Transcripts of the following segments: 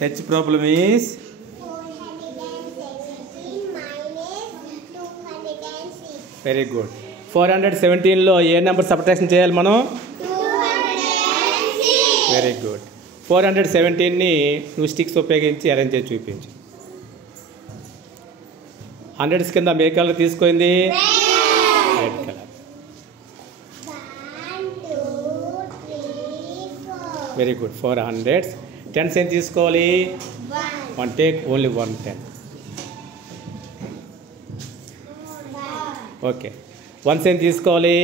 H problem is 417 minus 206. very good. 417 లో ఏ number subtraction చేయాలి మనం? 206. Very good. 417ని నువ్వు స్టిక్స్ ఉపయోగించి అరేంజ్ చేసి చూపించు. హండ్రెడ్స్ కింద ఏ కలర్ తీసుకుంది? Red colour. 1 2 3 4. Very good. 400. Tens ఏం తీసుకోవాలి? 1 టేక్ ఓన్లీ 1 10. ఓకే. వన్స్ ఏం తీసుకోవాలి?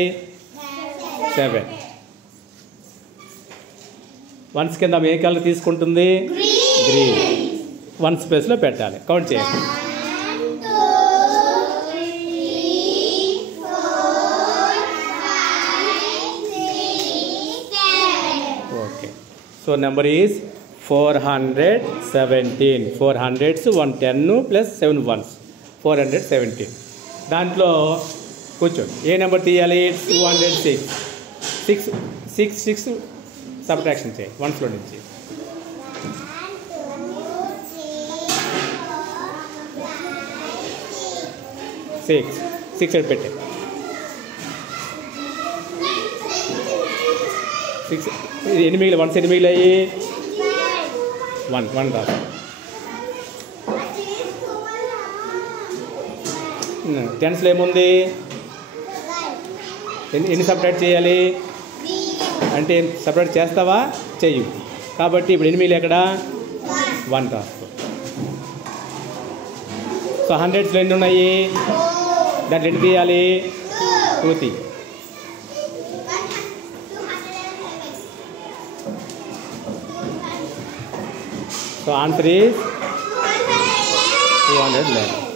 7. వన్స్ కింద ఏ కలర్ తీసుకుంటుంది? గ్రీన్. 1 స్పేస్లో పెట్టాలి. కౌంట్ చేయండి. 1 2 3 4 5 6 7. Okay. So number is 417. 400s 110 plus 7 1s 417. దాంట్లో కూర్చో. ఏ నెంబర్ తీయాలి? 206. 6 సబ్ట్రాక్షన్ చేయి 1స్లో నుంచి. 1 2 3 4 5 6 ఎక్కడ పెట్టే 6 ఎన్ని మిగిలి 1s ఎన్ని మిగిలాయి? 1 రాదు. టెన్స్లో ఏముంది? ఎన్ని సపరేట్ చేయాలి అంటే సపరేట్ చేస్తావా? చెయ్యి. కాబట్టి ఇప్పుడు ఎనిమిది ఎక్కడ? 1 రాసుకో. సో 100స్లో ఎన్ని ఉన్నాయి? దాంట్లో ఎన్ని తీయాలి? 2 తీ. So answer is 211.